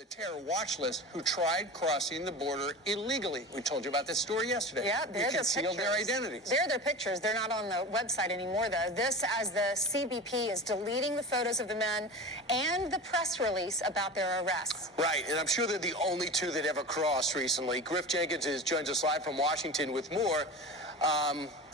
The terror watch list who tried crossing the border illegally. We told you about this story yesterday. Yeah, they're who concealed their identities. They're their pictures. They're not on the website anymore, though. This as the CBP is deleting the photos of the men and the press release about their arrests. Right, and I'm sure they're the only two that ever crossed recently. Griff Jenkins joins us live from Washington with more.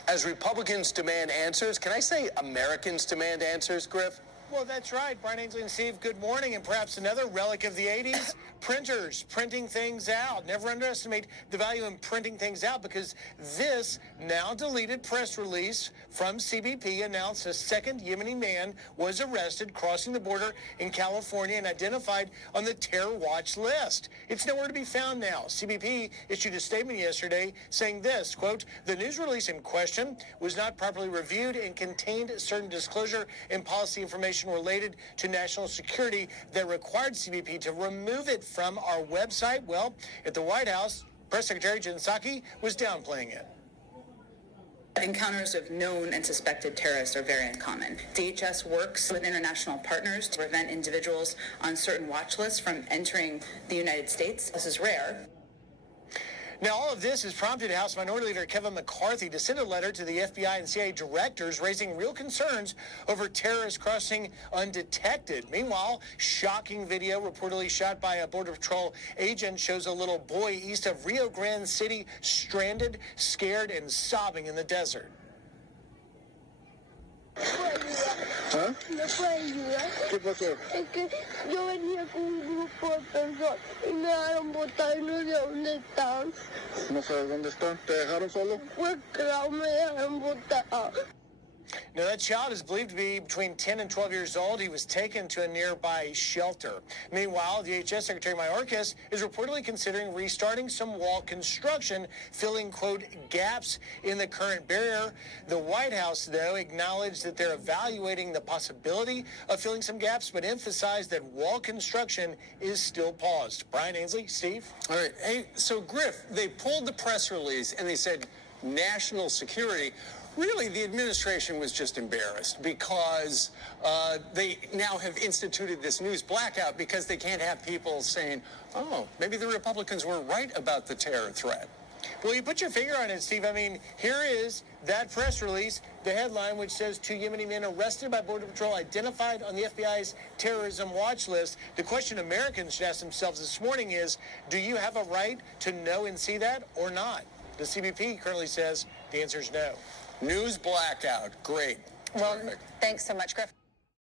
As Republicans demand answers, can I say Americans demand answers, Griff? Well, that's right. Brian Ainsley and Steve, good morning. And perhaps another relic of the 80s, printers printing things out. Never underestimate the value in printing things out, because this now deleted press release from CBP announced a second Yemeni man was arrested crossing the border in California and identified on the terror watch list. It's nowhere to be found now. CBP issued a statement yesterday saying this, quote, "The news release in question was not properly reviewed and contained certain disclosure and policy information related to national security that required CBP to remove it from our website." Well, at the White House, Press Secretary Jen Psaki was downplaying it. Encounters of known and suspected terrorists are very uncommon. DHS works with international partners to prevent individuals on certain watch lists from entering the United States. This is rare. Now, all of this has prompted House Minority Leader Kevin McCarthy to send a letter to the FBI and CIA directors raising real concerns over terrorists crossing undetected. Meanwhile, shocking video reportedly shot by a Border Patrol agent shows a little boy east of Rio Grande City stranded, scared, and sobbing in the desert. ¿Ah? ¿Me puede ayudar? ¿Qué pasó? Es que yo venía con un grupo de personas y me dejaron botar y no sé dónde están. ¿No sabes dónde están? ¿Te dejaron solo? Pues claro, me dejaron botar. Now, that child is believed to be between 10 and 12 years old. He was taken to a nearby shelter. Meanwhile, DHS Secretary Mayorkas is reportedly considering restarting some wall construction, filling, quote, gaps in the current barrier. The White House, though, acknowledged that they're evaluating the possibility of filling some gaps, but emphasized that wall construction is still paused. Brian Ainsley, Steve? All right. Hey, so Griff, they pulled the press release and they said national security. Really, the administration was just embarrassed because they now have instituted this news blackout because they can't have people saying, oh, maybe the Republicans were right about the terror threat. Well, you put your finger on it, Steve. I mean, here is that press release, the headline, which says 2 Yemeni men arrested by Border Patrol identified on the FBI's terrorism watch list. The question Americans should ask themselves this morning is, do you have a right to know and see that or not? The CBP currently says the answer is no. News blackout. Great. Well, thanks so much, Griff.